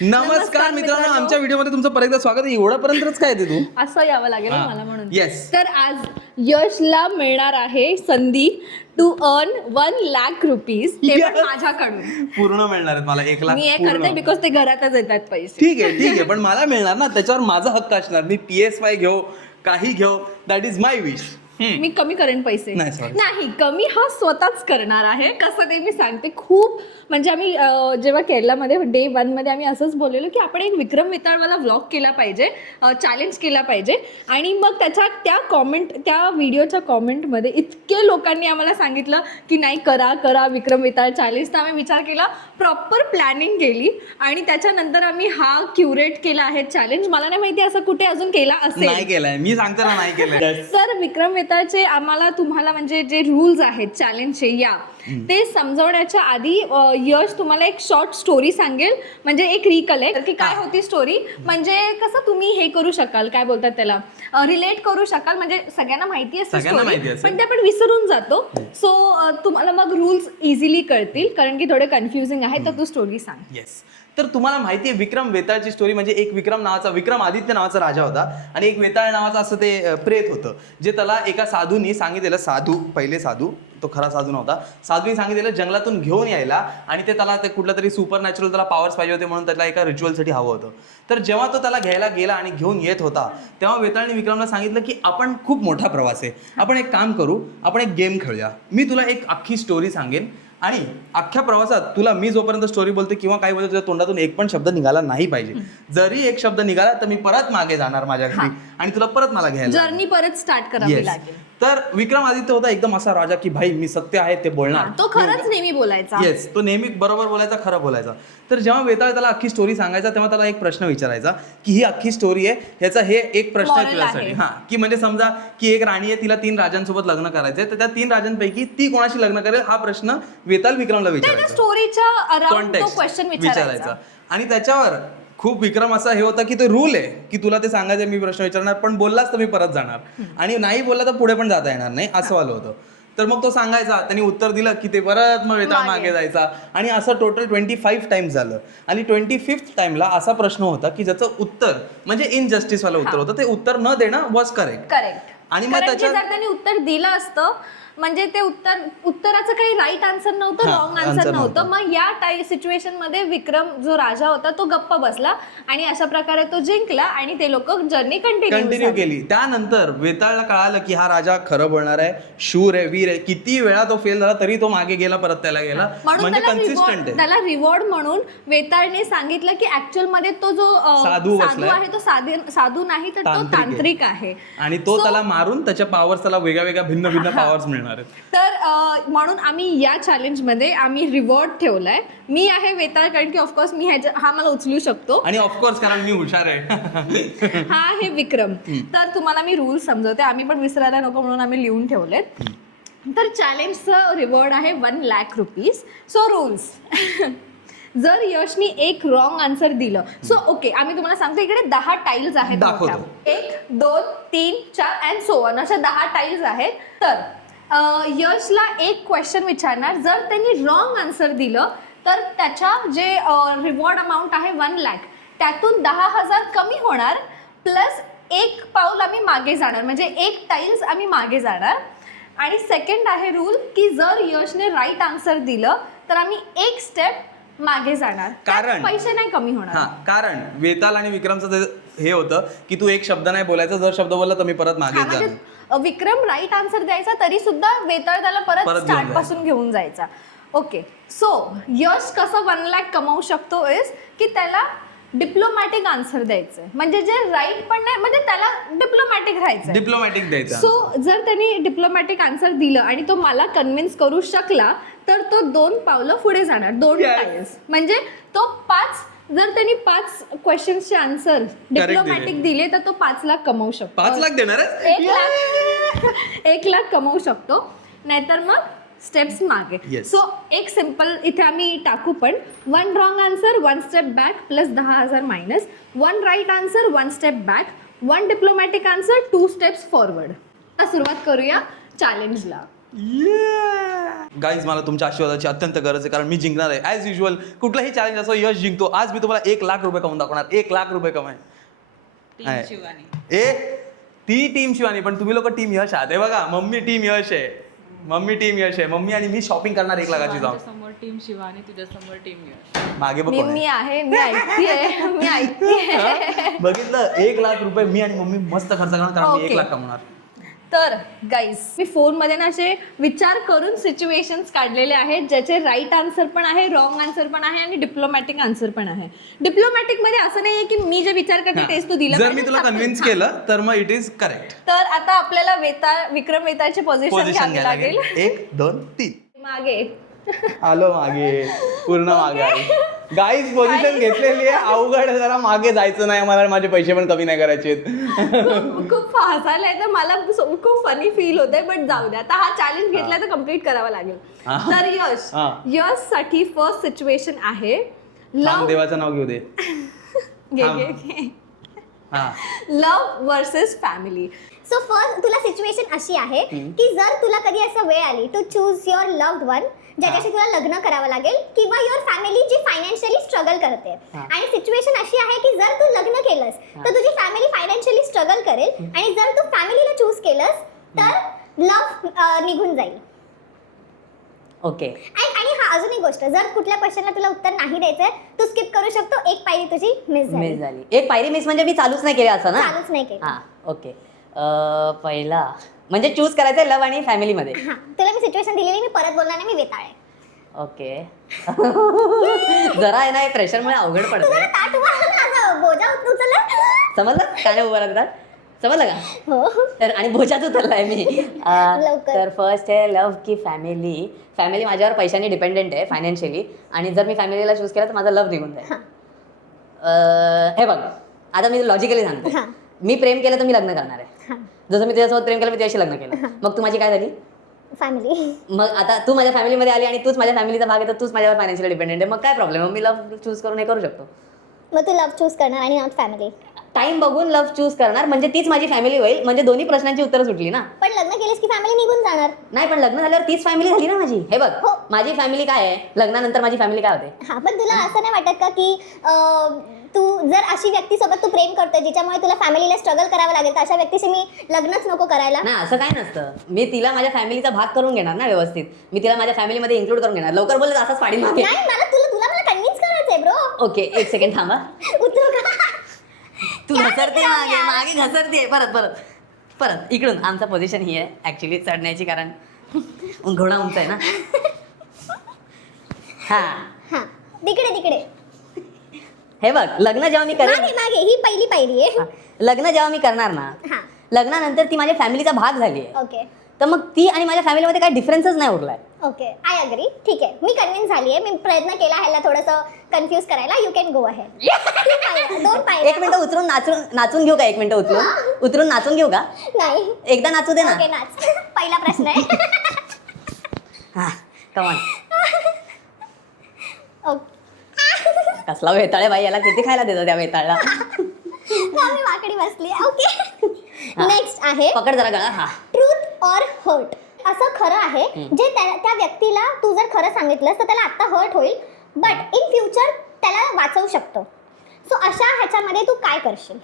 नमस्कार मित्रांनो, आमच्या व्हिडिओमध्ये तुमचं परत एकदा स्वागत आहे. एवढ्यापर्यंतच काय ते तू असं यावं लागेल ना मला म्हणून. येस, तर आज यशला मिळणार आहे संधी टू अर्न 1 लाख रुपीज, ते पण माझ्याकडून. पूर्ण मिळणार आहेत मला 1 लाख. मी हे करते बिकॉज ते घरातच येतात पैसे. ठीक आहे पण मला मिळणार ना, त्याच्यावर माझा हक्क असणार. मी PS5 घेऊ, काही घेऊ, दॅट इज माय विश. मी कमी करेन पैसे नाही, कमी हा स्वतःच करणार आहे. कसं ते मी सांगते. खूप म्हणजे आम्ही जेव्हा केरलामध्ये डे 1 मध्ये आम्ही असंच बोललेलो की आपण एक विक्रम विताळवाला व्लॉग केला पाहिजे, चॅलेंज केला पाहिजे. आणि मग त्या व्हिडिओच्या कॉमेंटमध्ये इतके लोकांनी आम्हाला सांगितलं की नाही करा विक्रम विताळ चॅलेंज. तर आम्ही विचार केला, प्रॉपर प्लॅनिंग केली आणि त्याच्यानंतर आम्ही हा क्युरेट केला आहे चॅलेंज. मला नाही माहिती असं कुठे अजून केला असेल. नाही केलाय, मी सांगते ना, नाही केलंय. तर विक्रम विताळचे तुम्हाला म्हणजे जे रूल्स आहेत चॅलेंजचे ते समजवण्याच्या आधी यश तुम्हाला एक शॉर्ट स्टोरी सांगेल, म्हणजे एक रिकलेक्ट की काय होती स्टोरी. म्हणजे कसं तुम्ही हे करू शकाल, काय बोलतात त्याला, रिलेट करू शकाल. म्हणजे सगळ्यांना माहिती असते स्टोरी, पण ते आपण विसरून जातो. सो तुम्हाला मग रूल्स इझिली कळतील, कारण की थोडे कन्फ्युजिंग आहे. तर तू स्टोरी सांग. येस, तर तुम्हाला माहिती आहे विक्रम वेताळची स्टोरी. म्हणजे एक विक्रम आदित्य नावाचा राजा होता आणि एक वेताळ नावाचं असं ते प्रेत होतं, जे त्याला एका साधूनी सांगितलेलं. पहिले साधू, तो खरा साधू नव्हता, साधूनी सांगितलेलं जंगलातून घेऊन यायला. आणि त्याला कुठला तरी सुपर नॅचरल त्याला पॉवर्स पाहिजे होते, म्हणून त्याला एका रिच्युअलसाठी हवं होतं. तर जेव्हा तो त्याला घ्यायला गेला आणि घेऊन येत होता, तेव्हा वेताळने विक्रमला सांगितलं की आपण खूप मोठा प्रवास आहे, आपण एक काम करू, आपण एक गेम खेळूया. मी तुला एक अख्खी स्टोरी सांगेन आणि अख्ख्या प्रवासात तुला मी जोपर्यंत स्टोरी बोलते किंवा काय बोलते, तुझ्या तोंडातून एक पण शब्द निघाला नाही पाहिजे. जरी एक शब्द निघाला तर मी परत मागे जाणार माझ्या घरी आणि तुला परत मला घ्यायला जर्नी परत स्टार्ट करावी लागेल. तर विक्रमादित्य होता एकदम असा राजा की भाई मी सत्य आहे ते बोलणार. तो खरंच नेहमी बोलायचा. येस, तो नेहमी बरोबर बोलायचा, खरं बोलायचा. तर जेव्हा वेताळ त्याला अख्खी स्टोरी सांगायचा, तेव्हा त्याला एक प्रश्न विचारायचा की ही अख्खी स्टोरी आहे, ह्याचा हे एक प्रश्न तुझ्यासाठी. की म्हणजे समजा की एक राणी आहे, तिला 3 राजांसोबत लग्न करायचंय, तर त्या 3 राजांपैकी ती कोणाशी लग्न करेल हा प्रश्न वेताळ विक्रमला विचारायचा. स्टोरीच्या अराउंड तो क्वेश्चन विचारायचा. आणि त्याच्यावर खूप विक्रम असा हे होता की तो रूल आहे की तुला ते सांगायचं, मी प्रश्न विचारणार, पण बोललास तर मी परत जाणार, आणि नाही बोलला तर पुढे पण जाता येणार नाही, असं वालं होतं. तर मग तो सांगायचा, त्यांनी उत्तर दिलं की ते परत मग वेताळ मागे जायचा. आणि असं टोटल 25 टाइम्स झालं. आणि 25th टाइमला असा प्रश्न होता की ज्याचं उत्तर म्हणजे इनजस्टिस वाला उत्तर होतं, ते उत्तर न देणं वॉज करेक्ट. आणि मग जर त्यांनी उत्तर दिलं असतं, म्हणजे ते उत्तराचं काही राईट आन्सर नव्हतं, रॉंग आन्सर नव्हतं, मग या सिच्युएशन मध्ये विक्रम जो राजा होता तो गप्प बसला आणि अशा प्रकारे तो जिंकला आणि ते लोक जर्नी कंटिन्यू केली. त्यानंतर वेताळला कळालं की हा राजा खरं बोलणार आहे, शूर आहे, वीर आहे. किती वेळा तो फेल झाला तरी तो मागे गेला, परत त्याला गेला, म्हणजे कन्सिस्टंट आहे. त्याला रिवॉर्ड म्हणून वेताळने सांगितलं की ऍक्च्युअल मध्ये तो जो साधू आहे तो साधू नाही, तर तो तांत्रिक आहे. आणि तो त्याला मारून त्याच्या पॉवर्स, त्याला वेगळ्या भिन्न पॉवर्स मिळणार. तर म्हणून आम्ही या चॅलेंज मध्ये आम्ही रिवॉर्ड ठेवलाय. मी आहे वेताळ, कारण की ऑफकोर्स मी हा मला उचलू शकतो, आणि ऑफकोर्स कारण मी हुशार आहे. हा आहे विक्रम. तर तुम्हाला मी रूल समजवते, आम्ही पण विसरायला नको म्हणून आम्ही लिहून ठेवलेत. तर चॅलेंजचं रिवॉर्ड आहे 1 लाख रुपीज. सो रूल्स, जर यशनी एक रॉंग आन्सर दिलं, सो ओके, आम्ही तुम्हाला सांगतो इकडे 10 टाईल्स आहेत. 1 2 3 4 अँड सो ऑन, अशा 10 टाईल्स आहेत. तर यशला एक क्वेश्चन विचारणार, जर त्यांनी रॉंग आन्सर दिलं तर त्याच्या जे रिवॉर्ड अमाऊंट आहे 1 लाख, त्यातून 10,000 कमी होणार, प्लस 1 पाऊल आम्ही मागे जाणार, म्हणजे 1 टाईल्स आम्ही मागे जाणार. आणि सेकंड आहे रूल की जर यशने राईट आन्सर दिलं तर आम्ही 1 स्टेप मागे जाणार, कारण पैसे नाही कमी होणार. कारण वेताल आणि विक्रमचं हे होतं की तू एक शब्द नाही बोलायचा, जर शब्द बोलला तर मी परत मागे जाणार. विक्रम राईट आन्सर द्यायचा तरी सुद्धा वेताळ त्याला परत स्टार्ट पासून घेऊन जायचा. ओके, सो यश कसं 1 लाख कमावू शकतो इज की त्याला डिप्लोमॅटिक आन्सर द्यायचं, म्हणजे जे राईट पण नाही, म्हणजे त्याला डिप्लोमॅटिक द्यायचं. सो जर त्यांनी डिप्लोमॅटिक आन्सर दिलं आणि तो मला कन्व्हिन्स करू शकला तर तो 2 पावलं पुढे जाणार, 2 टाइम्स. म्हणजे तो 5, जर त्यांनी 5 क्वेश्चन्सचे आन्सर डिप्लोमॅटिक दिले तर तो 5 लाख कमवू शकतो. 5 लाख देणार, 1 लाख कमवू शकतो, नाहीतर मग स्टेप्स मागे. सो एक सिंपल इथे आम्ही टाकू, पण 1 wrong answer 1 step back plus 10,000 minus, 1 right answer 1 step back, 1 diplomatic answer 2 steps forward. सुरुवात करूया चॅलेंजला. गाईज मला तुमच्या आशीर्वादाची अत्यंत गरज आहे, कारण मी जिंकणार आहे ॲज युजल. कुठलाही चॅलेंज असो यश जिंकतो. आज मी तुम्हाला 1 लाख रुपये कमवून दाखवणार. 1 लाख रुपये कमाय. ती टीम शिवानी, पण तुम्ही लोक टीम यश आहात. हे बघा, मम्मी टीम यश आहे, मम्मी आणि मी शॉपिंग करणार 1 लाखाची जाऊन. समोर टीम शिवानी, तुझ्या समोर टीम यश. मागे बघ कोण मी आहे. आहे, मी ऐकतेय. बघितलं, 1 लाख रुपये मी आणि मम्मी मस्त खर्च करणार, कारण मी 1 Okay. लाख कमवणार. तर गाईज, मी फोनमध्ये ना असे विचार करून सिच्युएशन्स काढलेले आहेत, ज्याचे राईट आन्सर पण आहे, रॉंग आन्सर पण आहे आणि डिप्लोमॅटिक आन्सर पण आहे. डिप्लोमॅटिक मध्ये असं नाहीये की मी जे विचार करते तेच तू दिलं जर मी पाहिजे. तुला कन्व्हिन्स केलं तर मग इट इज करेक्ट. तर आता आपल्याला विक्रम वेताळची पोझिशन घ्यावी लागेल. 1 2 3 मागे आलो, मागे पूर्ण मागे आहे. गाईज पोझिशन घेतलेली आहे, अवघड आहे, जरा मागे जायचं नाही. मला माझे पैसे पण कमी नाही करायचे. खूप हसायला येतं मला, खूप फनी फील होतंय. बट जाऊ दे, आता हा चॅलेंज घेतलाय तर कम्प्लीट करावा लागेल. तर यश साठी फर्स्ट सिच्युएशन आहे लव्ह. देवाचं नाव घेऊ दे. Love versus family. So first तुला सिच्युएशन अशी आहे की जर तुला कधी असं वेळ आली to choose your loved one, ज्याच्याशी तुला लग्न करावं लागेल, किंवा युअर फॅमिली जी फायनान्शियली स्ट्रगल करते, आणि सिच्युएशन अशी आहे की जर तू लग्न केलंस तर तुझी फॅमिली फायनान्शियली स्ट्रगल करेल, आणि जर तू फॅमिलीला चूज केलंस तर लव्ह निघून जाईल. ओके. आणि हा अजून एक गोष्ट, जर कुठल्या क्वेश्चनला तुला उत्तर नाही द्यायचंय तू स्किप करू शकतो. एक पायरी तुझी मिस झाली. एक पायरी मिस म्हणजे मी चालूच नाही केली असं ना? चालूच नाही केली. हा, ओके. पहिला म्हणजे चूज करायचंय लव्ह आणि फॅमिली मध्ये. हा, तुला मी सिच्युएशन दिलेली, मी परत बोलणार नाही, मी वेताळ आहे. ओके. जरा आहे ना, प्रेशरमुळे अवघड तुला पडतंय. ताट उचलला, बोजा उचलला. समजलं काय नाही उभं लागतात? समजलं का? हो. तर आणि बोजाच उचललाय मी. लवकर. तर फर्स्ट आहे लव्ह की फॅमिली. फॅमिली माझ्यावर पैशाने डिपेंडेंट आहे फायनान्शियली, आणि जर मी फॅमिलीला चूज केलं तर माझा लव्ह निघून जाईल. हे बघ, आता मी लॉजिकली सांगते. मी प्रेम केलं तर मी लग्न करणार आहे. जसं मी तुझ्यासोबत प्रेम केलं, मी तुझ्याशी लग्न केलं. मग तू माझी काय झाली? फॅमिली. मग आता तू माझ्या फॅमिलीमध्ये आली आणि तूच माझ्या फॅमिलीचा भाग आहे, तर तूच माझ्यावर फायनान्शियली डिपेंडेंट आहे. मग काय प्रॉब्लेम? मग मी लव्ह चूज करून हे करू शकतो. मग तू लव्ह चूज करणार आणि नॉट फॅमिली. टाइम बघून लव्ह चूज करणार, म्हणजे तीच माझी फॅमिली होईल. म्हणजे दोन्ही प्रश्नांची उत्तरं सुटली ना. पण लग्न केलंस की फॅमिली निघून जाणार. नाही, पण लग्न झाल्यावर तीच फॅमिली झाली ना माझी. हे बघ, हो. माझी फॅमिली काय आहे, लग्नानंतर माझी फॅमिली काय होते. हा, पण तुला असं नाही वाटत का की तू जर अशी व्यक्तीसोबत तू प्रेम करतोय जिच्यामुळे तुला फॅमिलीला स्ट्रगल करावं लागेल, तर अशा व्यक्तीशी मी लग्नच नको करायला? नाही, असं काय नसतं. मी तिला माझ्या फॅमिलीचा भाग करून घेणार ना व्यवस्थित. मी तिला माझ्या फॅमिलीमध्ये इन्क्लूड करून घेणार. लवकर बोलले असंच पाडीन मागे. नाही, मला कन्व्हिन्स करायचंय ब्रो. ओके, एक सेकंड थांबा. उतरू का? तू घसरते मागे घसरते. परत इकडून. आमचा पोझिशन ही आहे ऍक्च्युली चढण्याची, कारण घोडा उंच आहे ना. हा, तिकडे हे बघ, लग्न जेव्हा मी करेन, मागे ही पहिली पायरी आहे. लग्न जेव्हा मी करणार ना, हा, लग्नानंतर ती माझ्या फॅमिलीचा भाग झाली आहे. ओके तर मग ती आणि माझ्या फॅमिलीमध्ये काही डिफरन्सच नाही उरलाय. Okay, I agree. ठीक आहे, मी कन्व्हिन्स झाली आहे. मी प्रयत्न केला ह्याला थोडंसं कन्फ्यूज करायला. You can go ahead. 2 पायऱ्या. 1 मिनिट उतरून नाचून घेऊ का? 1 मिनिट उतरून नाचून घेऊ का? नाही. एकदा नाचू दे ना. ओके, नाच. पहिला प्रश्न आहे. हा, कम ऑन. ओके. कसला वेताळे बाई, याला किती खायला देतो त्या वेताळला. मी वाकडी बसली. ओके, नेक्स्ट आहे पकड जरा गळा. हा, ट्रूथ ऑर हर्ट. असं खरं आहे जे त्या व्यक्तीला तू जर खरं सांगितलंस तर त्याला आता हर्ट होईल, बट इन फ्युचर त्याला वाचवू शकतो. सो अशा ह्याच्यामध्ये तू काय करशील?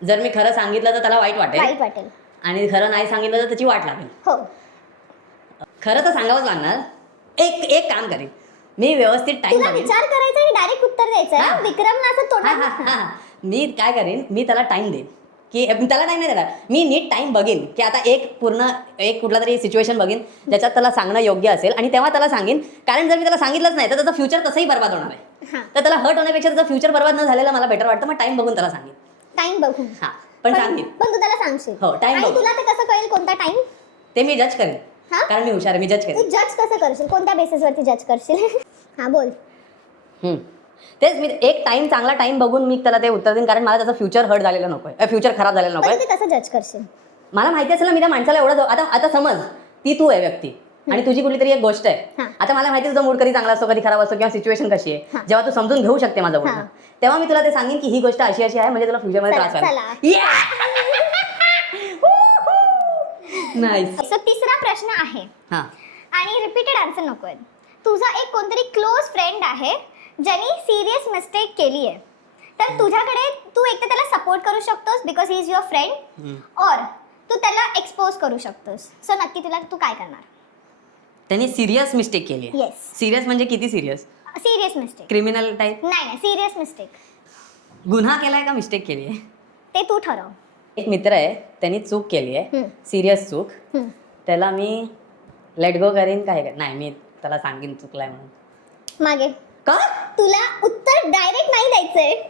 जर मी खरं सांगितलं तर त्याला वाईट वाईट वाटेल. आणि खरं नाही सांगितलं तर त्याची वाट लागेल. हो. खरं तर सांगावंच लागणार. एक काम करेन मी, व्यवस्थित टाइम तुला विचार करायचा आणि डायरेक्ट उत्तर द्यायचं. विक्रमला असं तोंडात. मी काय करेन, मी त्याला टाइम देईन की त्याला टाइम नाही देणार. मी नीट टाइम बघेन की आता एक कुठला तरी सिच्युएशन बघेन ज्याच्यात त्याला सांगणं योग्य असेल, आणि तेव्हा त्याला सांगेन. कारण जर मी त्याला सांगितलंच नाही तर त्याचं फ्युचर तसंही बर्बाद होणार आहे. तर त्याला हर्ट होण्यापेक्षा त्याचं फ्युचर बर्बाद न झालेलं मला बेटर वाटतं. मग टाइम बघून त्याला सांगेन. टाइम बघून. हा, पण सांगेन. पण तू त्याला सांगशील. हो, time आणि बघून. तुला ते कसं कळेल कोणता टाइम? ते मी जज करेन. हा? कारण मी हुशार आहे, मी जज तू करेन. जज कसं करशील? कोणत्या बेसिसवरती जज करशील? हा, बोल. तेच मी एक चांगला टाइम बघून मी त्याला ते उत्तर देईन, कारण मला त्याचं फ्युचर हर्ट झालेलं नकोय, फ्युचर खराब झालेलं पण नकोय. ते कसं जज करशील? मला माहिती असेल ना, मी त्या माणसाला एवढं आता समज ती तू आहे व्यक्ती आणि तुझी कुठली तरी एक गोष्ट आहे. आता मला माहिती तुझा मूड कधी चांगला असतो कधी खराब असतो, किंवा सिच्युएशन कशी आहे. जेव्हा तू समजून घेऊ शकते माझं बोलणं, तेव्हा मी तुला ते सांगेन की ही गोष्ट अशी आहे म्हणजे तुला फ्युचरमध्ये त्रास चला. होईल. नाईस. सो तिसरा प्रश्न आहे हा आणि रिपीटेड आन्सर नको आहे. तुझा एक कोणतरी क्लोज फ्रेंड आहे ज्याने सिरियस मिस्टेक केली आहे, तर तुझ्याकडे तू एकतर त्याला सपोर्ट करू शकतोस because he is your friend, और तू त्याला एक्सपोज करू शकतोस. सो नक्की तू काय करणार? त्यांनी सिरियस मिस्टेक केली आहे. येस, सिरियस म्हणजे किती serious? Serious mistake. Criminal type? नाही सिरियस मिस्टेक. गुन्हा केलाय का मिस्टेक केली आहे? ते तू ठरव. एक मित्र आहे, त्यांनी चूक केली आहे, सिरियस चूक. हम्म. त्याला मी लेट गो करीन काय? नाही, मी त्याला सांगेन चुकलाय म्हणून. मागे का? तुला उत्तर डायरेक्ट नाही द्यायचंय.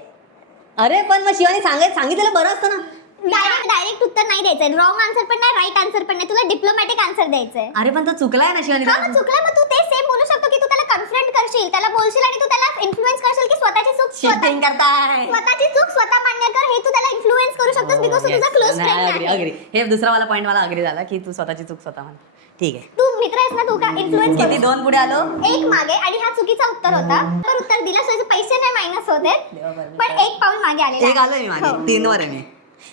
अरे पण मग शिवानी सांगितलेलं बरं असतं ना. डायरेक्ट उत्तर नाही द्यायचंय. रॉंग आन्सर पण नाही, राईट आन्सर पण नाही. तुला डिप्लोमॅटिक आन्सर द्यायचंय. अरे पण तो चुकलाय ना शिवानी. हा मग चुकला, मग तू ते सेम बोलू शकतो की तू त्याला कन्फ्रंट करशील, त्याला बोलशील आणि तू त्याला इन्फ्लुएन्स करशील की स्वतःची चूक Cheating करताय. स्वतःची चूक स्वतः मान्य कर. हे तू त्याला इन्फ्लुएन्स करू शकतोस बिकॉज तू तुझा क्लोज फ्रेंड आहे. अग्री. हे दुसरा वाला पॉईंट मला अग्री झाला की तू स्वतःची चूक स्वतः मान. ठीक आहे. तू मित्र आहेस ना, तू का इन्फ्लुएन्स किती कर. दोन पुढे आलो? एक मागे आणि हा चुकीचा उत्तर होता. तर उत्तर दिला त्याचे पैसे नाही मायनस होते, पण एक पाऊल मागे आलेला एक आलोय मी मागे. हो. 3 वर आहे मी.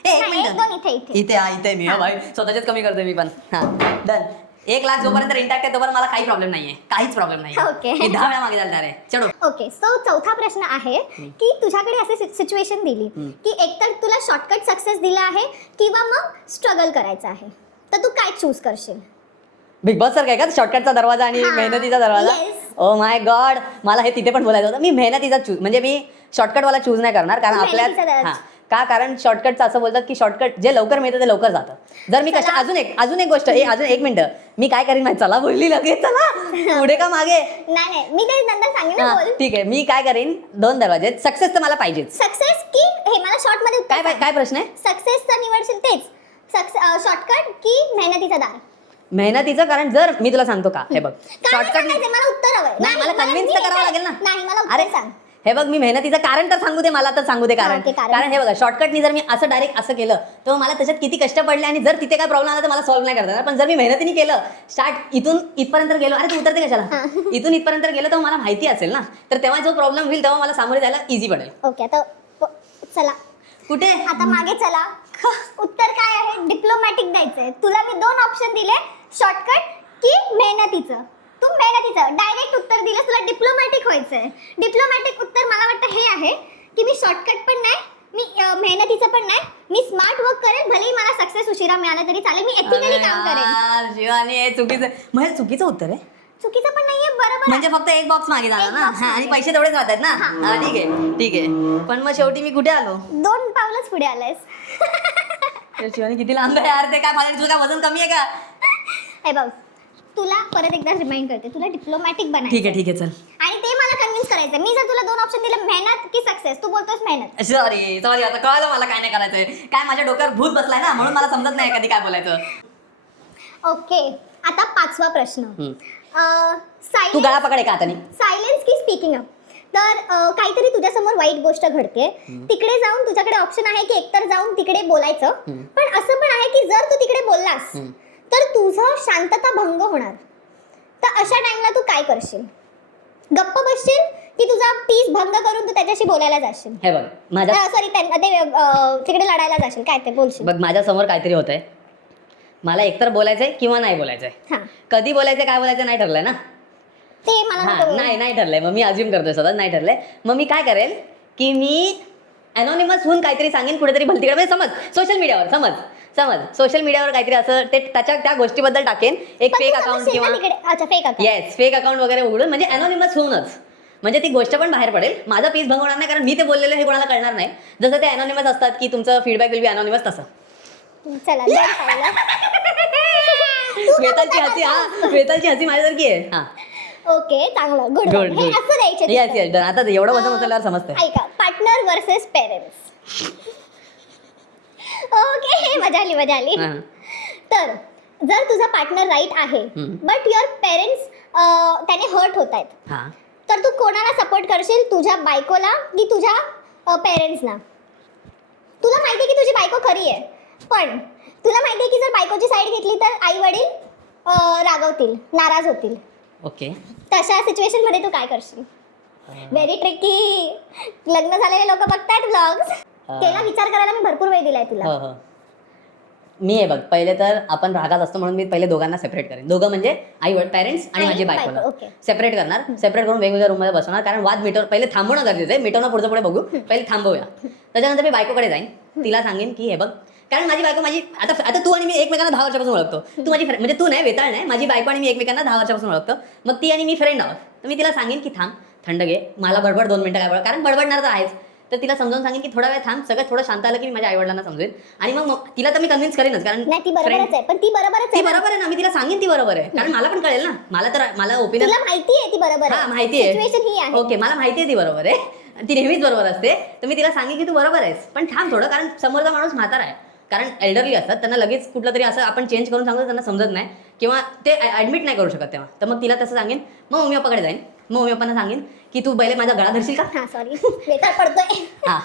एक नाही, मिनिट. एक दोन इथे इथे. इथे मी. हो भाई, स्वतःचेच कमी करतोय मी पण. हा डन. 1 लाख जोपर्यंत इंटॅक्ट आहे तोपर्यंत मला काही प्रॉब्लेम नाहीये. काहीच प्रॉब्लेम नाही. Okay. मी 10 वेळा मागे झाला रे. चलो. ओके, सो चौथा प्रश्न आहे की तुझ्याकडे अशी सिच्युएशन दिली की एकतर तुला शॉर्टकट सक्सेस दिला आहे किंवा मग स्ट्रगल करायचं आहे, तर तू काय चूज करशील? बिग बॉस सारखं आहे का शॉर्टकटचा दरवाजा आणि हा. मेहनतीचा दरवाजा? Yes. ओ माय गॉड, मला हे तिथे पण बोलायचं होतं. मी मेहनतीचा चूज म्हणजे मी शॉर्टकटवाला चूज नाही करणार, कारण आपल्यात मेहनतीचा दरवाजा. हा का, कारण शॉर्टकटचं असं बोलतात की शॉर्टकट जे लवकर मिळतं ते लवकर जातं. जर मी कशा अजून एक गोष्ट अजून 1 मिनिट मी काय करीन माहिती? चला बोलली लगेच, चला पुढे का मागे? नाही मी ते नंतर सांगेन ना. हा, बोल. ठीक आहे. मी काय करीन, 2 दरवाजे. सक्सेस तर मला पाहिजेच. सक्सेस की हे मला शॉर्ट मध्ये उत्तर काय काय प्रश्न आहे? सक्सेसचा निवडशील तेच शॉर्टकट की मेहनतीचा दार? मेहनतीचं, कारण जर मी तुला सांगतो का, हे बघ काय शॉर्टकट सांगायचं? मला उत्तर हवंय. नाही, मला कन्व्हिन्स तर करावं लागेल ना. नाही, मला अरे उत्तर सांग. हे बघ, मी मेहनतीचं कारण तर सांगू दे, मला तर सांगू दे कारण. ओके, कारण. कारण हे बघा, शॉर्टकटनी जर मी असं डायरेक्ट असं केलं तर मला त्याच्यात किती कष्ट पडले, आणि जर तिथे काय प्रॉब्लेम आला तर मला सॉल्व्ह नाही करता येणार. पण जर मी मेहनतीने केलं, स्टार्ट इथून इथपर्यंत गेलो, अरे तू उतरते कशाला, इथून इथपर्यंत गेलो तर मला माहिती असेल ना, तर तेव्हा जो प्रॉब्लेम होईल तेव्हा मला सामोरे जायला इझी पडेल. ओके, आता चला कुठे आता मागे चला. उत्तर काय आहे? डिप्लोमॅटिक द्यायचंय. तुला मी 2 ऑप्शन दिले, शॉर्टकट की मेहनतीचं. तू मेहनतीचं डायरेक्ट उत्तर दिलं, तुला डिप्लोमॅटिक व्हायचंय. डिप्लोमॅटिक उत्तर मला वाटतं हे आहे की मी शॉर्टकट पण नाही, मी मेहनतीचं पण नाही, मी स्मार्ट वर्क करेल, भलेही मला सक्सेस उशिरा मिळाला तरी चालेल, मी एथिकली काम करेन. शिवानी, हे चुकीचं म्हणजे चुकीचं उत्तर आहे. चुकीचं पण नाहीये, बरोबर म्हणजे फक्त एक बॉक्स मागे झाला एक ना. box हा, आणि मागे. पैसे तेवढेच राहतात ना. हा, ठीक आहे. पण मग शेवटी मी कुठे आलो? 2 पावलंच पुढे आलायस. शिवानी किती लांब आहे यार, ते काय फायदा? तुझं काय वजन कमी आहे का? हे बघ, तुला परत एकदा रिमाइंड करते, तुला डिप्लोमॅटिक बनायचं. ठीक आहे चल. आणि ते मला कन्व्हिन्स करायचं. मी जर तुला 2 ऑप्शन दिले, मेहनत की सक्सेस, तू बोलतोस मेहनत. सॉरी आता कळलं मला काय नाही करायचंय. काय माझ्या डोक्यावर भूत बसलाय ना, म्हणून मला समजत नाही कधी काय बोलायचं. ओके, आता 5वा प्रश्न. तू गळा पकडे का आता? सायलेन्स की स्पीकिंग अप? तर काहीतरी तुझ्यासमोर वाईट गोष्ट घडते, तिकडे जाऊन तुझ्याकडे ऑप्शन आहे की एकतर जाऊन तिकडे बोलायचं, पण असं पण आहे की जर तू तिकडे बोललास तर तुझं शांतता भंग होणार. तर अशा टाइमला तू काय करशील? गप्प बसशील की तुझा पीस भंग करून तू त्याच्याशी बोलायला जाशील? हे बघ माझ्या सॉरी, तिकडे लढायला जाशील, काय ते बोलशील? बघ, माझ्या समोर काहीतरी होतंय, मला एकतर बोलायचंय किंवा नाही बोलायचंय. हा, कधी बोलायचंय काय बोलायचं नाही ठरलंय ना. ते मला हा, नको. नाही ठरलंय. मग मी अज्युम करतोय स्वतः नाही ठरलंय. मग मी काय करेल की मी अनॉनिमस होऊन काहीतरी सांगेन कुठेतरी भलतीकडे, म्हणजे समज सोशल मीडियावर, समज सोशल मीडियावर काहीतरी असं ते त्या गोष्टीबद्दल टाकेन, एक पण फेक तू अकाउंट समजशील किंवा ना तिकडे. अच्छा, fake account. Yes, fake account वगैरे उघडून, म्हणजे अनॉनिमस होऊनच, म्हणजे ती गोष्ट पण बाहेर पडेल. माझा पीस भंग होणार नाही, कारण मी ते बोललेलं हे कोणाला कळणार नाही. जसं ते अनॉनिमस असतात की तुमचं फीडबॅक विल बी अनॉनिमस, तसं. चला, दोन पावलं. वेतालची हसी माझ्यासारखी आहे. हा, ओके, चांगलं, गुड. गुड हे असं द्यायचे. येस आता एवढं वजन उचलल्यावर समजतंय. ऐका, पार्टनर वर्सेस पेरेंट्स. ओके, मजा आली. हा. तर जर तुझा पार्टनर राईट आहे बट युअर पेरेंट्स त्याने हर्ट होत आहेत, हा, तर तू कोणाला सपोर्ट करशील? तुझ्या बायकोला की तुझ्या पेरेंट्सना? तुला माहिती आहे की तुझी बायको खरी आहे, पण तुला माहिती आहे की जर बायकोची साईड घेतली तर आई वडील रागवतील, नाराज होतील. ओके. तशा सिच्युएशन मध्ये तू काय करशील? Very tricky. लग्न झालेले लोक बघतायत व्लॉग्स. त्याला विचार करायला मी भरपूर वेळ दिलाय तुला. हो. मी हे बघ पहिले तर आपण रागात असतो म्हणून मी पहिले दोघांना सेपरेट करेन. दोघं म्हणजे आई पेरेंट्स आणि आई, माझी बायको, बायकोला okay. सेपरेट करणार. सेपरेट करून वेगवेगळ्या रूममध्ये बसवणार, कारण वाद पहिले थांबवणं गरजेचं आहे. मिटवणं पुढचं पुढे बघू, पहिले थांबवूया. त्याच्यानंतर मी बायकोकडे जाईन, तिला सांगेन की हे बघ, कारण माझी बायको आता तू आणि मी एकमेकांना 10 वर्षापासून ओळखतो. तू माझी म्हणजे तू नाही, वेताळ नाही, माझी बायको आणि मी एकमेकांना 10 वर्षापासून ओळखतो. मग ती आणि मी फ्रेंड आहोत. तर मी तिला सांगेन की थांब, थंड घे, मला बडबड 2 मिनिटं काय बडबड, कारण बडबडणार तर आहेच. तर तिला समजावून सांगेन की थोडा वेळ थांब, सगळं थोडं शांत आलं की मी माझ्या आईवडिलांना समजेन. आणि मग तिला तर मी कन्व्हिन्स करेनच, कारण नाही ती बरोबरच आहे, पण ती बरोबरच ती आहे ना. बरोबर आहे ना, मी तिला सांगेन ती बरोबर आहे, कारण मला पण कळेल ना. मला ओपिनियन तुला माहिती आहे ती बरोबर हा आहे. माहिती आहे. सिच्युएशन ही आहे. ओके, मला माहिती आहे ती बरोबर आहे, ती नेहमीच बरोबर असते. तर मी तिला सांगेन की तू बरोबर आहेस, पण थांब थोडं, कारण समोरचा माणूस म्हातारा आहे. कारण एल्डरली असतात, त्यांना लगेच कुठलं तरी असं आपण चेंज करून सांगतो त्यांना समजत नाही, किंवा ते ऍडमिट नाही करू शकत तेव्हा. तर मग तिला तसं सांगेन. मग मम्मी पप्पाकडे जाईन. मग मम्मी पप्पांना सांगेन की तू पहिले माझा गळा धरशील का. हा सॉरी वेताळ पडतोय. हा,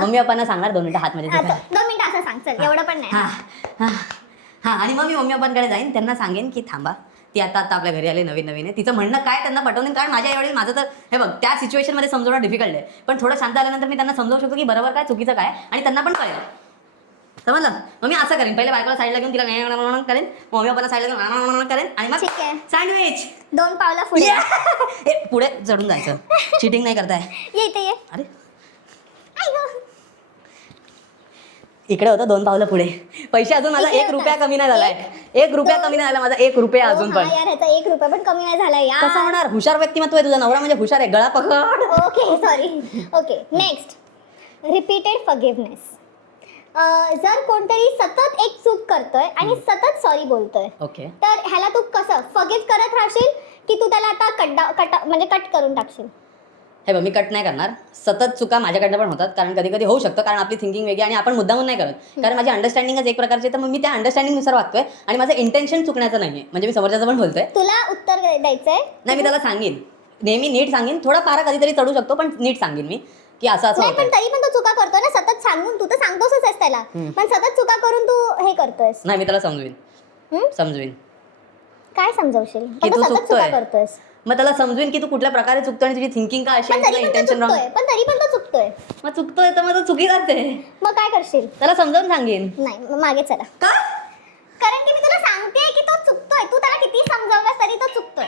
मम्मी पप्पांना सांगणार 2 मिनिटं हातमध्ये हा, ठेव. 2 मिनिटं असं सांग, चल एवढं पण नाही. हा हा हा, आणि मग मी मम्मी पप्पांकडे जाईन, त्यांना सांगेन की थांबा, ती आता आपल्या घरी आली, नवीन आहे, तिचं म्हणणं काय त्यांना पटवून देईन. कारण माझ्या आईवडील माझं तर हे बघ त्या सिच्युएशनमध्ये समजवणं डिफिकल्ट आहे, पण थोडं शांत आल्यानंतर मी त्यांना समजावू शकतो की बरोबर काय चुकीचं काय, आणि त्यांना पण कळेल. समजलं. मग मी असं करेन, पहिले बायकोला साईडला घेऊन तिला करेन, मम्मी पप्पाला साईडला घेऊन करेन, आणि मग ठीक आहे. सँडविच 2 पावलं पुढे. पुढे चढून जायचं. चिटिंग नाही करताय. ये इथे ये. अरे आई गं. इकडे होतं 2 पावलं पुढे. पैसे अजून माझा इकडे 1 होता. रुपया कमी नाही झालाय. 1 रुपया कमी नाही झाला माझा, 1 रुपया अजून हा पण. यार, ह्याचा 1 रुपया पण कमी नाही झाला यार. कसं होणार. हुशार व्यक्तिमत्व आहे तुझा नवरा, म्हणजे हुशार आहे. गळा पकड. Okay sorry. Okay next, repeated forgiveness. जर कोणतरी सतत एक चूक करतोय आणि सतत सॉरी बोलतोय, ओके, तर ह्याला तू कसं फॉरगिव्ह करत राहशील की तू त्याला आता म्हणजे कट करून टाकशील? हे बघ, मी कट नाही करणार. सतत चुका माझ्याकडनं पण होतात, कारण कधी कधी होऊ शकतं, कारण आपली थिंकिंग वेगळी आणि आपण मुद्दामून नाही करत, कारण माझी अंडरस्टँडिंगच एक प्रकारची. तर मग मी त्या अंडरस्टँडिंगनुसार वागतोय, आणि माझं इंटेन्शन चुकण्याचं नाहीये. म्हणजे मी समोरच्याचं पण बोलतोय. तुला उत्तर द्यायचंय. नाही, मी त्याला सांगेन, नेहमी नीट सांगेन. थोडा पारा कधीतरी चढू शकतो, पण नीट सांगेन मी की असं असं नाही, पण होतं. तरी पण तू चुका करतोय ना सतत सांगून. तू तर सांगतोसच आहेस त्याला, पण सतत चुका करून तू हे करतोयस. नाही, मी त्याला समजवीन. काय समजावशील? की तू तू सतत चुका चुकतोय. करतोयस. मग त्याला समजवीन की तू कुठल्या प्रकारे चुकतोय आणि तुझी थिंकिंग काय अशी पण आहे, तुझं तरी पण तो इंटेन्शन रॉंग. चुकतोय. पण तरी पण तो चुकतोय. मग चुकतोय तर मग तो चुकीचाच आहे. मग काय करशील? त्याला समजावून सांगेन. नाही, मग मागे चला. का? कारण की मी तुला सांगते की तो चुकतोय. तू त्याला किती समजावलास तरी तो चुकतोय.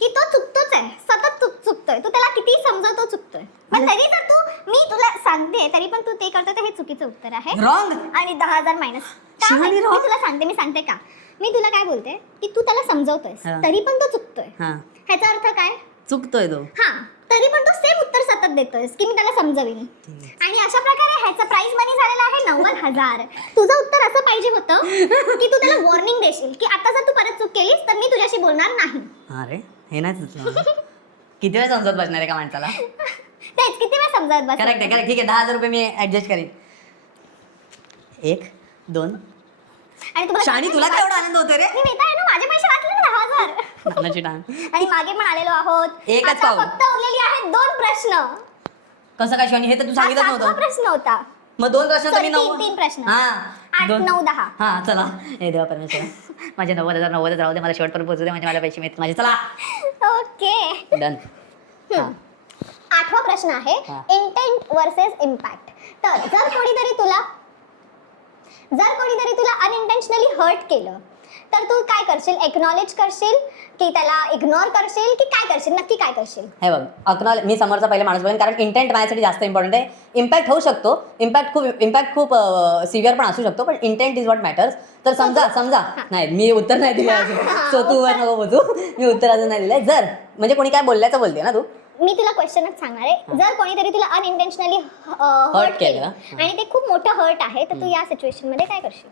की तो चुकतोच आहे, सतत चुकतोय. तू त्याला किती समजाव, तो चुकतोय. पण तरी जर मी तुला सांगते तरी पण तू ते करतोय, तर हे चुकीचं उत्तर आहे. रॉंग. आणि 10,000 मायनस. शिवानी मी wrong. तुला सांगते का, मी तुला काय बोलते की तू त्याला समजवतोयस हा. तरी पण तो चुकतोय. हा, ह्याचा अर्थ काय? चुकतोय तो. हा, तरी पण तू सेम उत्तर सतत देतोयस की मी त्याला समजवीन. आणि अशा प्रकारे ह्याचा प्राइस मनी झालेला आहे 90,000. तुझं उत्तर असं पाहिजे होतं की तू त्याला वॉर्निंग देशील की आता जर तू परत चूक केलीस तर मी तुझ्याशी बोलणार नाही. अरे हे नाही सुचलं. किती वेळ समजत बसणार आहे का माणसाला. तेच, किती वेळ समजत बस. करेक्ट आहे, करेक्ट. ठीक आहे, 10,000 रुपये मी ऍडजस्ट करीन. 1 2. आणि तुम्हाला शाणी, तुला काय एवढा आनंद होतो रे. मी नेता आहे ना, माझे पैसे वाचले ना 10,000. नानाची टांग. आणि मागे पण आलेलो आहोत. एकच आता पाऊल. फक्त उरलेली आहेत 2 प्रश्न. कसं काय शिवानी, हे तर तू हा सांगितलंच 7वा नव्हतं. प्रश्न होता. मग 2 प्रश्न Sorry, तुम्ही 3 प्रश्न. हा 8, 2. 9, 10. हा चला, हे देवा परमेश्वर, माझे 90,000 राहू दे, मला शेवटपर्यंत पोहोचू दे, म्हणजे मला पैसे मिळतील माझे. चला ओके. डन. 8वा प्रश्न आहे हा. Intent versus impact. तर जर कोणीतरी तुला अनइंटेन्शनली हर्ट केलं तर तू काय करशील? एक्नॉलेज करशील की त्याला इग्नोर करशील की काय करशील? नक्की काय करशील? हे बघ, मी समोरचा पहिले माणूस बघेन, कारण इंटेंट माझ्यासाठी जास्त इम्पॉर्टंट आहे. इम्पॅक्ट होऊ शकतो, इम्पॅक्ट खूप सिव्हिअर पण असू शकतो, पण इंटेंट इज व्हॉट मॅटर्स. तर समजा नाही, मी उत्तर नाही दिलं अजून, सो तू वर नको बोलू, मी उत्तर अजून नाही दिलंय. जर म्हणजे कोणी काय बोलल्याचं बोलते ना तू, मी तुला क्वेश्चनच सांगणार आहे. जर कोणीतरी तुला अनइंटेन्शनली Hurt हर्ट केलं, केलं आणि ते खूप मोठं हर्ट आहे, तर तू या सिच्युएशन मध्ये काय करशील?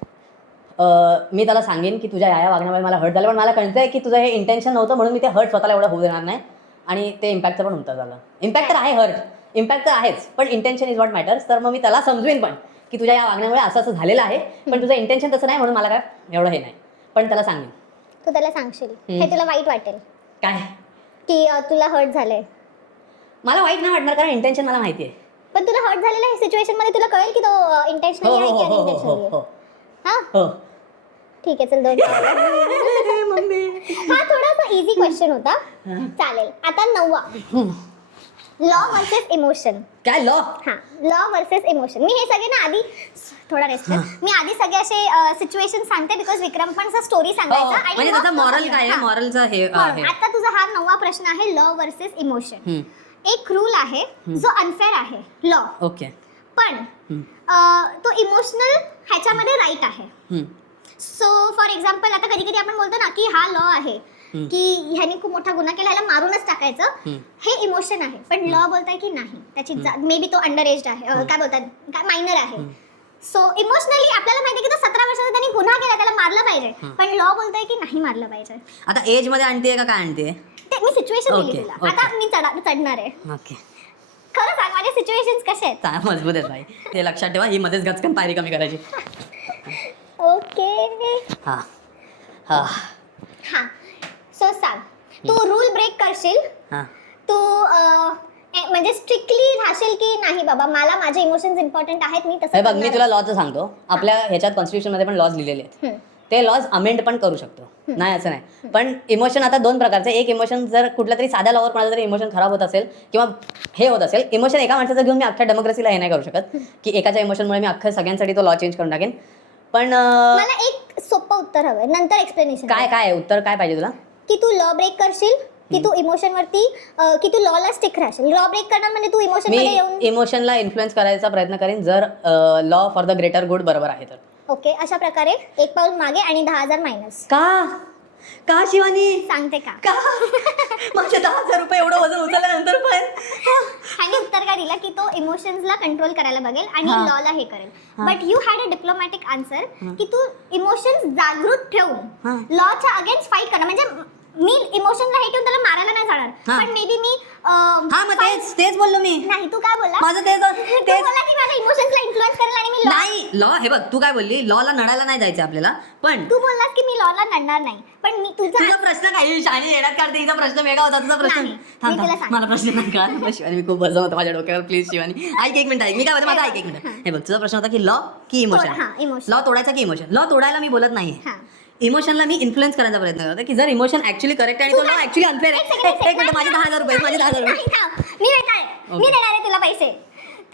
मी त्याला सांगेन की तुझ्या या वागण्यामुळे मला हर्ट झालं, पण मला कळतंय की तुझं हे इंटेन्शन नव्हतं, म्हणून मी ते हर्ट स्वतःला एवढं होऊ देणार नाही. आणि ते इम्पॅक्टचं पण उत्तर झालं. इम्पॅक्ट तर आहे, इम्पॅक्ट तर आहेच, पण इंटेन्शन इज व्हॉट मॅटर्स. तर मग मी त्याला समजवेन पण की तुझ्या या वागण्यामुळे असं असं झालेलं आहे, पण तुझं इंटेन्शन तसं नाही, म्हणून मला काय एवढं हे नाही, पण त्याला सांगेन. तू त्याला सांगशील, हे तुला वाईट वाटेल काय की तुला हर्ट झालंय? मला वाईट नाही वाटणार, कारण इंटेन्शन मला माहिती आहे. पण तुला हर्ट झालेल्या सिच्युएशन मध्ये तुला कळेल की तो इंटेन्शनली आहे की अनइंटेन्शनली आहे. हा, हो. ठीक आहे, चल 2 हा थोडासा इझी क्वेश्चन होता. चालेल. आता 9वा. Law versus emotion. काय लॉ? हा, लॉ वर्सेस इमोशन. मी हे सगळे ना आधी थोडा रेस्ट मी आधी सगळे असे सिच्युएशन सांगते बिकॉज विक्रम पण स्टोरी सांगायचा आणि म्हणजे मग त्याचा तो मॉरल सांगेल. काय आहे? हा. मॉरलचा हे म्हणून आहे. आता तुझा हा 9वा प्रश्न आहे लॉ वर्सेस इमोशन. एक रूल आहे जो अनफेअर आहे लॉ, ओके. पण तो इमोशनल ह्याच्यामध्ये राईट आहे. सो फॉर एक्झाम्पल आता कधी कधी आपण बोलतो ना की हा लॉ आहे की ह्याने खूप मोठा गुन्हा केला, ह्याला मारूनच टाकायचं, हे इमोशन आहे. पण लॉ बोलताय की नाही, त्याची मे बी तो अंडर एज्ड आहे, काय बोलतात, काय मायनर आहे. सो इमोशनली आपल्याला माहिती की तो 17 वर्षाचा त्यांनी गुन्हा केला, त्याला मारलं पाहिजे, पण लॉ बोलताय की नाही मारलं पाहिजे. आता एज मध्ये आणते का काय आणते? ते मी सिच्युएशन दिली Okay, तुला. okay. आता मी चढणार आहे. ओके. खरं सांग माझे सिच्युएशन्स कसे आहेत? चांगला मजबूत आहे भाई, ते लक्षात ठेवा. ही मध्येच गचकन पायरी कमी करायची. ओके. हा हा हा, सो सांग, तू रूल ब्रेक करशील, हा. तू म्हणजे स्ट्रिक्टली राहशील की नाही बाबा मला माझे इमोशन्स इम्पॉर्टंट आहेत, मी हे तसं बघ, मी करणार तुला लॉचं सांगतो. आपल्या ह्याच्यात कॉन्स्टिट्यूशन मध्ये पण लॉज लिहिलेले आहेत. आहे. ते लॉज अमेंड पण करू शकतो, नाही असं नाही. पण इमोशन आता दोन प्रकारचे. एक इमोशन जर कुठल्या तरी साध्या लॉवर कोणाचं तरी इमोशन खराब होत असेल किंवा हे होत असेल, इमोशन एका माणसाचं घेऊन मी अख्ख्या डेमोक्रेसीला हे नाही करू शकत की एकाच्या इमोशनमुळे मी अख्ख्या सगळ्यांसाठी तो लॉ चेंज करून टाकेन. पण मला एक सोपं उत्तर हवंय, नंतर एक्सप्लेनेशन. काय काय आहे उत्तर, काय पाहिजे तुला? की तू लॉ ब्रेक करशील की तू इमोशन वरती की तू लॉला स्टिक राहशील. लॉ ब्रेक करणार म्हणजे तू इमोशन मध्ये मी येऊन इमोशनला इन्फ्लुएन्स करायचा प्रयत्न करेन जर law for the greater good बरोबर आहे तर. ओके, अशा प्रकारे एक पाऊल मागे आणि 10,000 मायनस. का शिवानी? सांगते का? का माझे 10,000 रुपये एवढं वजन उचलल्यानंतर पण आणि उत्तर काय दिलं की तो इमोशन्सला कंट्रोल करायला बघेल आणि लॉला हे करेल. But you had a diplomatic answer की तू इमोशन्स जागृत ठेवून लॉच्या अगेन्स्ट फाईट करणार. म्हणजे मी इमोशनला हे ठेवून त्याला मारायला नाही जाणार, पण मे बी मी हा मग तेच बोललो मी. नाही, तू काय बोलला? माझं तू बोलला की मला इमोशन्सला इन्फ्लुएन्स करेल आणि मी law- नाही लॉ. हे बघ, तू काय बोलली, लॉला नडायला नाही जायचं आपल्याला. पण तू बोललास की मी लॉला नडणार नाही, पण मी तुझा तुझा प्रश्न काही शाळेत येण्यात काढते. हिचा प्रश्न वेगळा होता, तुझा प्रश्न. नाही, थांब, मी तुला थांब. सांगते. मला प्रश्न नाही कळला शिवानी. मी खूप वजन होतं माझ्या डोक्यावर. प्लीज शिवानी ऐक एक मिनिट, ऐक. मी काय होतं माझा, ऐक एक मिनिट. हे बघ, तुझा प्रश्न होता की लॉ की हा, इमोशन. emotion. लॉ तोडायचा की इमोशन? लॉ तोडायला मी बोलत नाही. हा. इमोशनला मी इन्फ्लुएन्स करायचा प्रयत्न करते की जर इमोशन ऍक्च्युअली करेक्ट आहे आणि तो लॉ ऍक्च्युअली अनफेअर आहे. एक मिनिट, माझे 10,000 रुपये, माझे 10,000 रुपये. नाही, थांब. मी देणार आहे तुला पैसे.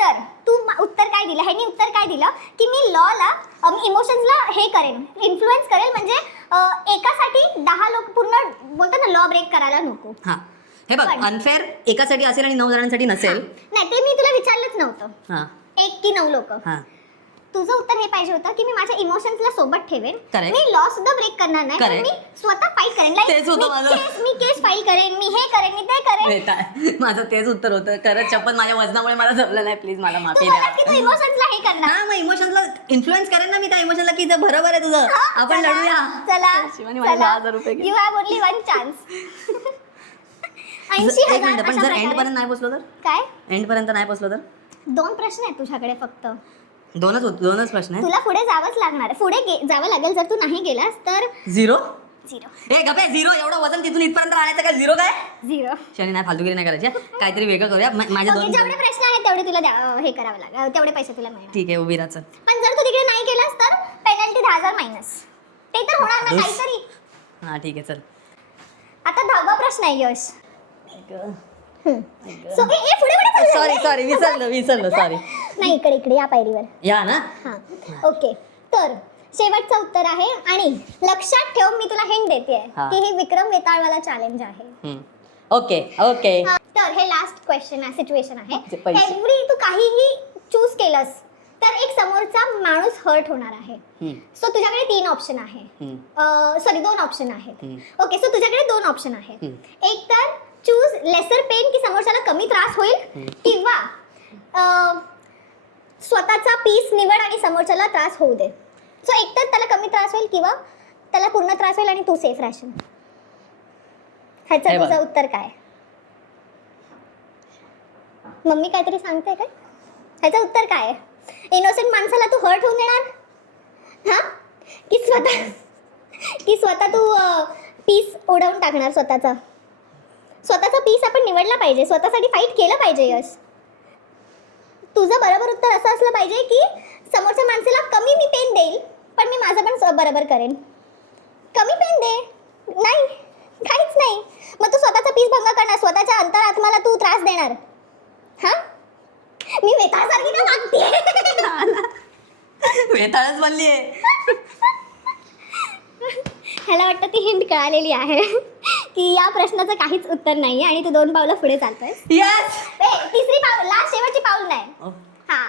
तर तू उत्तर काय दिलं, ह्यानी उत्तर काय दिलं की मी लॉला इमोशन्सला हे करेन, इन्फ्लुएन्स करेल. म्हणजे एकासाठी 10 लोक पूर्ण बोलतात ना लॉ ब्रेक करायला नको. हा, हे बघ, अनफेअर एकासाठी असेल आणि 9 जणांसाठी नसेल. नाही, ते मी तुला विचारलंच नव्हतं. हा 1 की 9 लोक. हा तुझं उत्तर हे पाहिजे होतं की मी माझ्या इमोशन्सला सोबत ठेवेन, Correct. मी लॉ सुद्धा ब्रेक करणार नाही, पण Correct. मी स्वतः फाईट करेन. तेच होतं माझं. मी केस फाईल करेन, मी हे करेन, मी ते करेन. बेटा, माझं तेच उत्तर होतं. खरंच शपथ, माझ्या वजनामुळे मला जमलं नाही. प्लीज मला तू माफी बोललास की तू द्या. इमोशन्सला हे करणार. हा, मग इमोशनला इन्फ्लुएन्स करेन ना मी त्या इमोशनला की ते बरोबर आहे तुझं. हा, आपण चला, लढूया. चला शिवानी, माझे 10,000 रुपये घे. You have only one chance. एक 80,000 मिनिट, पण अशा जर एंड प्रकारे. पर्यंत नाही पोचलो तर? काय एंड पर्यंत नाही पोचलो तर? 2 प्रश्न आहेत तुझ्याकडे फक्त. दोनच प्रश्न आहे. तुला पुढे जावंच लागणार. पुढे जावं लागेल. जर तू नाही गेलास तर 0. 0. ए गपे, 0. एवढं वजन तिथून इथपर्यंत राहण्याचं काय 0 काय? 0. शनी नाही, फालतूगिरी नाही करायची. काहीतरी वेगळं करूया. माझे ओके, 2. जेवढे प्रश्न आहेत तेवढे तुला हे करावं लागेल, तेवढे पैसे तुला मिळणार. ठीक आहे, उभी राहा. पण जर तू तिकडे नाही गेलास तर पेनल्टी 10,000 मायनस. ते तर होणार ना काहीतरी. हा ठीक आहे, चल. आता 10वा प्रश्न आहे यश. सो पुढे पुढे सॉरी विसरलो सॉरी. नाही, इकडे या पायरीवर. या ना. हां, ओके. तर शेवटचं उत्तर आहे आणि लक्षात ठेव, मी तुला हिंट देते हा. की हे विक्रम वेताळवाला चॅलेंज आहे. ओके. तर हे लास्ट क्वेश्चन आहे, सिच्युएशन आहे. जे पैसे. एव्हरी तू काहीही चूज केलंस तर एक समोरचा माणूस हर्ट होणार आहे. सो तुझ्याकडे 3 ऑप्शन आहे. सॉरी 2 ऑप्शन आहेत. ओके, सो तुझ्याकडे 2 ऑप्शन आहेत. एक तर चूज लेसर पेन की समोरच्याला कमी त्रास होईल, किंवा स्वतःचा पीस निवड आणि समोरच्याला त्रास होऊ दे. सो एकतर त्याला कमी त्रास होईल किंवा त्याला पूर्ण त्रास होईल आणि तू सेफ राहशील. ह्याचं हे बघ. तुझं उत्तर काय? मम्मी काहीतरी सांगते काय? ह्याचं उत्तर काय आहे? इनोसेंट माणसाला तू हर्ट होऊन देणार, हा, की स्वतः तू पीस उडवून टाकणार स्वतःचा पीस आपण निवडला पाहिजे, स्वतःसाठी फाईट केलं पाहिजे. यश, तुझं बरोबर उत्तर असं असलं पाहिजे की समोरच्या माणसाला कमी मी पेन देईल पण मी माझं पण बरोबर करेन. कमी पेन दे, नाही काहीच नाही, मग तू स्वतःचा पीस भंग करणार, स्वतःच्या अंतरात्म्याला तू त्रास देणार. हा मी वेताळसारखी का वागतेय? वेताळच बनली आहे. ह्याला वाटतं ती हिंट कळालेली आहे की या प्रश्नाचं काहीच उत्तर नाही आणि तू 2 पावलं पुढे चालतोय. Yes! तिसरी पाऊल, लास्ट शेवटची पाऊल नाही. Oh. हा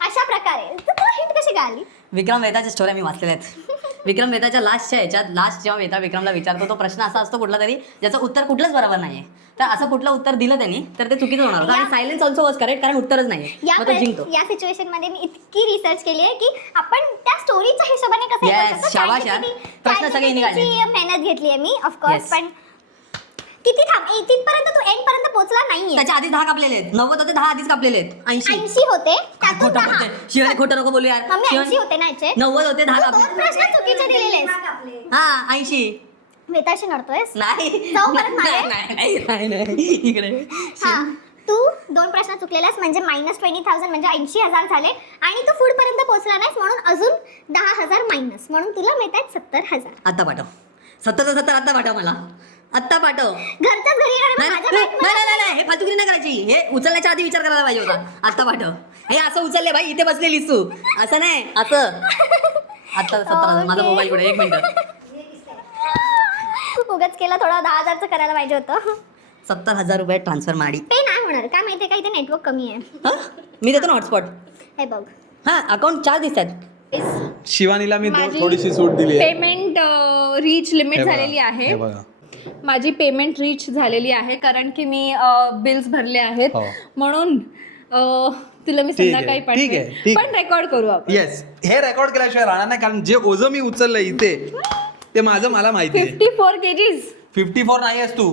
अशा प्रकारे तर तुला हिंट कशी कळाली? विक्रम वेताच्या स्टोऱ्या मी वाचलेल्या आहेत. विक्रम वेताच्या लास्टच्या ह्याच्यात लास्ट जेव्हा वेता विक्रमला विचारतो तो प्रश्न असा असतो कुठला तरी ज्याचं उत्तर कुठलंच बरोबर नाहीये. तर असं कुठलं उत्तर दिलं त्यांनी तर ते चुकीचं होणार होतं. आणि सायलेन्स ऑल्सो वॉज करेक्ट कारण उत्तरच नाहीये. मग तो जिंकतो. या सिच्युएशन मध्ये मी इतकी रिसर्च केली आहे की आपण त्या स्टोरीच्या हिशोबाने कसं हे Yes, करू शकतो. शाबाश यार. प्रश्न सगळे निघाले. ChatGPT ची मेहनत घेतली आहे मी ऑफकोर्स. Yes. पण किती थांब तिथपर्यंत तू एंड पर्यंत पोहोचला नाहीये. त्याच्या आधी 10 कापलेले आहेत. 90 होते 10 आधीच कापलेले आहेत. 80 80 होते त्यातून खोटं 10. बोलते. शिवानी खोटं नको बोलू यार. मम्मी 80 शिवानी होते ना याचे. 90 होते 10 तू 2 कापले. प्रश्न चुकीचे दिलेले हा 80 वेताशी नडतोयस. नाही जाऊ परत मागे? नाही इकडे. हा तू 2 प्रश्न चुकलेलास म्हणजे -20,000 म्हणजे 80,000 झाले आणि तू फूड पर्यंत पोहोचला नाहीस म्हणून अजून 10,000 मायनस म्हणून तुला मिळतात 70,000. आता पाठव 70 आता पाठव मला. आत्ता पाठव. घरच्याच घरी येणार नाही आहे, माझ्या नाही बॅग नाही, नाही, नाही, हे फालतुगिरी नाही करायची. हे उचलण्याच्या आधी विचार करायला पाहिजे होता. आत्ता पाठव. हे असं उचलले भाई इथे बसलेलीस तू. असं नाही असं. आता 70 माझा मोबाईल कुठे 1 मिनिट. उगाच केला थोडा 10,000चं करायला पाहिजे होतं. 70,000 रुपये ट्रान्सफर माडी. ते नाही होणार काय माहितीये का इथे नेटवर्क कमी आहे. हं? मी देतो ना हॉटस्पॉट. हे बघ हा अकाउंट 4 दिसतात. शिवानीला मी माझी थोडीशी सूट दिली आहे. पेमेंट रीच लिमिट हे बघा, झालेली आहे. हे बघा. माझी पेमेंट रीच झालेली आहे कारण की मी बिल्स भरले आहेत हो. म्हणून तुला मी ठीक आहे, संध्याकाळी ठीक आहे, पाठवेन ठीक पण रेकॉर्ड करू आपण. येस हे रेकॉर्ड केल्याशिवाय राहणार नाही कारण जे ओझं मी उचललं इथे ते माझं मला माहिती आहे. 54 केजीज. 54 नाही आहेस तू.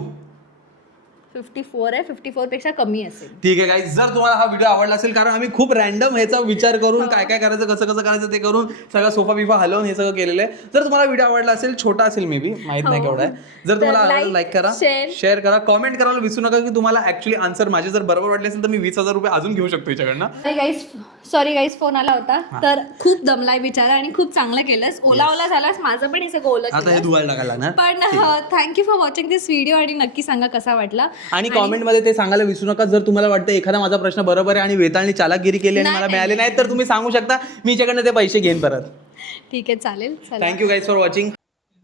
54 आहे. 54 पेक्षा कमी असेल. ठीक आहे गाईज जर तुम्हाला हा व्हिडिओ आवडला असेल कारण आम्ही खूप रॅन्डम ह्याचा विचार करून काय काय करायचं कसं कसं करायचं ते करून सगळा सोफा बिफा हलवून हे सगळं केलेलं आहे. जर तुम्हाला व्हिडिओ आवडला असेल छोटा असेल मे बी माहित नाही केवढा आहे. जर तुम्हाला आवडला लाईक करा शेअर करा कॉमेंट करायला विसरू नका की तुम्हाला ऍक्च्युली आन्सर माझे जर बरोबर वाटले असेल तर मी 20,000 रुपये अजून घेऊ शकतो याच्याकडनं. सॉरी गाईज फोन आला होता तर खूप दमलाय बिचारा आणि खूप चांगलं केलंस. ओला झालास माझं पण हे सगळं ओलं आता हे केलंस. धुवायला लागला ना. पण thank you for watching this video आणि नक्की सांगा कसा वाटला. आणि कॉमेंटमध्ये ते सांगायला विसरू नका जर तुम्हाला वाटतं एखादा माझा प्रश्न बरोबर आहे आणि वेताळनी चालाकगिरी केली आणि मला मिळाले नाही तर तुम्ही सांगू शकता मी याच्याकडनं ते पैसे घेईन परत. ठीक आहे चालेल. Thank you guys for watching.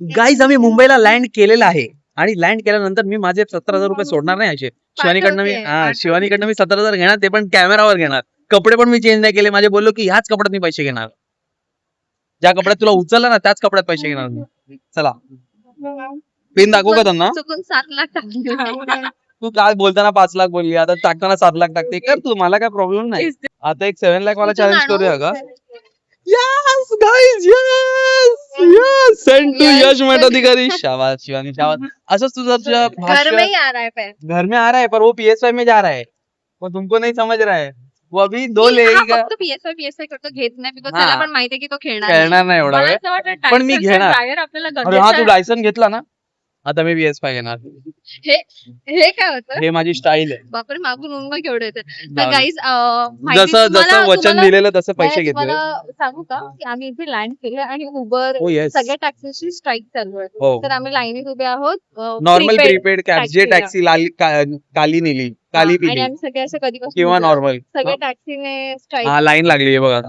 Guys आम्ही मुंबईला लँड केलेलं आहे आणि लँड केल्यानंतर मी माझे 70,000 रुपये सोडणार नाही असे. शिवानीकडनं मी 70,000 घेणार ते पण कॅमेरावर घेणार. कपडे पण मी चेंज नाही केले. माझे बोललो की ह्याच कपड्यात मी पैसे घेणार. ज्या कपड्यात तुला उचलला ना त्याच कपड्यात पैसे घेणार मी. चला पिन दाखवू का त्यांना. चुकून 7 लाख टाकले. तू काय बोलताना 5 लाख बोलली आता टाकताना 7 लाख टाकते कर तू मला काय प्रॉब्लेम नाही. आता एक 7 लाख वाला चॅलेंज करूया का. Yes, guys, yes, yes. Send to यश मठाधिकारी. शाबाश शिवानी शाबाश. असंच तुझं घर में ही आ रहा है पैर. घर में आ रहा है पर वो PS5 में जा रहा है वो तुमको नहीं समझ रहा है. वो अभी 2 लेगा फक्त PS5 करतो घेत नाही बिकॉज हा. त्याला पण माहिती आहे की तो खेळणार खेळणार नाही एवढा मला वेळ असं वाटतं पण मी Tyson's घेणार. dryer आपल्याला अरे हा गरजेचं तू आहे. लायसन घेतला ना आता मी PS5 घेणार. हे काय होतं हे माझी स्टाईल आहे. बापरे मागून ऊन बघ एवढं येतं. जाऊ तर दे. गाईज जसं जसं वचन दिलेलं तसं पैसे घेतले. मला सांगू का की आम्ही इथे लँड केले आणि उबर हो येस सगळ्या टॅक्सीची स्ट्राईक चालू आहे. हो तर आम्ही लाईनीत उभे आहोत. नॉर्मल prepaid प्रीपेड कॅब जे taxi टॅक्सी काली नेली काली आणि पिली आम्ही सगळे असे कधीपासून किंवा उभे आहोत. नॉर्मल सगळे टॅक्सीने स्ट्राईक हा लाईन लागली आहे बघा.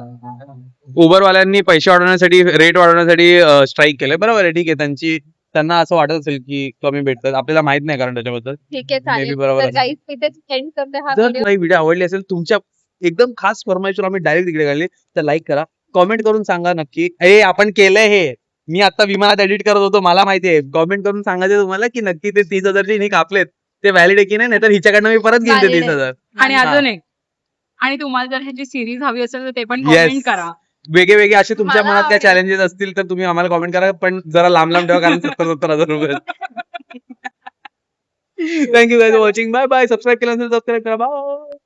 उबर वाल्यांनी पैसे वाढवण्यासाठी रेट वाढवण्यासाठी स्ट्राईक केलंय बरोबर आहे. ठीक आहे त्यांना असं वाटत असेल की कमी भेटतात आपल्याला माहित नाही कारण त्याच्याबद्दल. ठीक आहे Maybe चालेल. बरोबर तर असेल. गाईज इथेच एंड करते हा जर व्हिडिओ. तुम्हाला व्हिडिओ आवडली असेल तुमच्या एकदम खास फरमाईशवर आम्ही डायरेक्ट तिकडे घालली तर लाईक करा कॉमेंट करून सांगा नक्की हे आपण केलंय हे मी आता विमानात एडिट करत होतो मला माहिती आहे. कॉमेंट करून सांगायचं तुम्हाला की नक्की ते 30,000 चे कापलेत ते व्हॅलिड आहे की नाही तर हिच्याकडनं मी परत घेईन ते Valid आहे. 30,000. आणि हा. अजून एक आणि तुम्हाला जर ह्याची सिरीज हवी असेल तर ते पण Yes. कमेंट करा. वेगळे वेगळे असे तुमच्या मला मनात काय आवडेल. चॅलेंजेस असतील तर तुम्ही आम्हाला कॉमेंट करा पण जरा लांब लांब ठेवा कारण 70,000 रुपये. Thank you guys for watching bye bye. Subscribe केलं असेल सबस्क्राईब करा बाय.